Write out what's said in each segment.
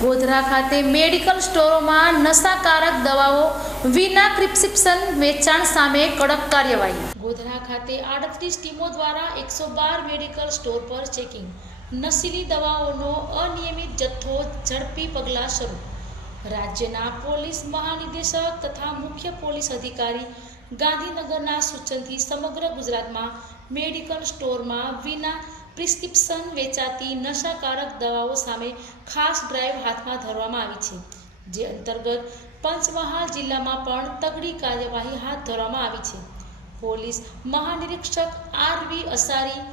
ગોધરા ખાતે મેડિકલ સ્ટોરોમાં નશાકારક દવાઓ વિના પ્રિસ્ક્રિપ્શન વેચાણ સામે કડક કાર્યવાહી. ગોધરા ખાતે આડત્રીસ ટીમો દ્વારા એકસો બાર મેડિકલ સ્ટોર પર ચેકિંગ. નશીલી દવાઓનો અનિયમિત જથ્થો ઝડપી પગલાં શરૂ. રાજ્યના પોલીસ મહાનિદેશક તથા મુખ્ય પોલીસ અધિકારી ગાંધીનગરના સૂચનથી સમગ્ર ગુજરાતમાં મેડિકલ સ્ટોરમાં વિના પ્રિસ્ક્રિપ્શન વેચાતી નશાકારક દવાઓ સામે ખાસ ડ્રાઈવ હાથમાં ધરવામાં આવી છે, જે અંતર્ગત પંચમહાલ જિલ્લામાં પણ તગડી કાર્યવાહી હાથ ધરવામાં આવી છે. Police મહાનિરીક્ષક R V Asari,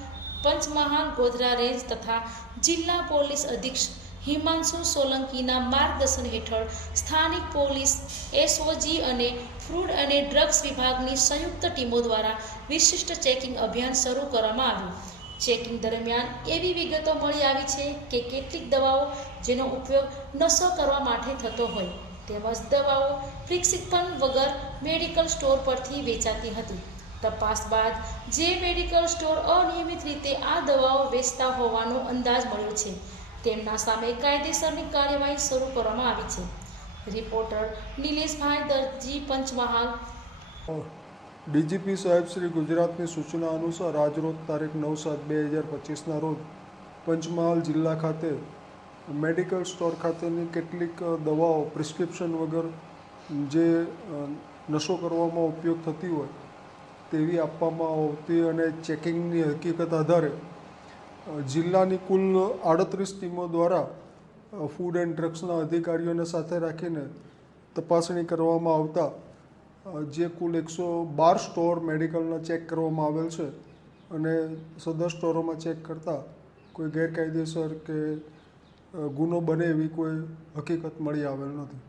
Panchmahal Godhra range તથા જિલ્લા પોલીસ અધિક્ષક હિમાંશુ સોલંકીના માર્ગદર્શન હેઠળ સ્થાનિક પોલીસ, એસઓજી અને ફ્રૂડ અને ડ્રગ્સ વિભાગની સંયુક્ત ટીમો દ્વારા વિશિષ્ટ ચેકિંગ અભિયાન શરૂ કરવામાં આવ્યું. ચેકિંગ દરમિયાન એવી વિગતો મળી આવી છે કે કેટલીક દવાઓ જેનો ઉપયોગ નશો કરવા માટે થતો હોય, તેમજ દવાઓ પ્રિક્સિપન વગર મેડિકલ સ્ટોર પરથી વેચાતી હતી. તપાસ બાદ જે મેડિકલ સ્ટોર અનિયમિત રીતે આ દવાઓ વેચતા હોવાનો અંદાજ મળ્યો છે. તેમના સામે કાયદેસરની કાર્યવાહી શરૂ કરવામાં આવી છે. રિપોર્ટર નિલેશભાઈ દરજી પંચમહાલ. ડીજીપી સાહેબ શ્રી ગુજરાતની સૂચના અનુસાર આજરોજ તારીખ નવ સાત બે હજાર પચીસના રોજ પંચમહાલ જિલ્લા ખાતે મેડિકલ સ્ટોર ખાતેની કેટલીક દવાઓ, પ્રિસ્ક્રિપ્શન વગર જે નશો કરવામાં ઉપયોગ થતી હોય તેવી આપવામાં આવતી અને ચેકિંગની હકીકત આધારે જિલ્લાની કુલ આડત્રીસ ટીમો દ્વારા ફૂડ એન્ડ ડ્રગ્સના અધિકારીઓને સાથે રાખીને તપાસણી કરવામાં આવતા જે કુલ એકસો બાર સ્ટોર મેડિકલના ચેક કરવામાં આવેલ છે અને સદર સ્ટોરોમાં ચેક કરતાં કોઈ ગેરકાયદેસર કે ગુનો બને એવી કોઈ હકીકત મળી આવેલ નથી.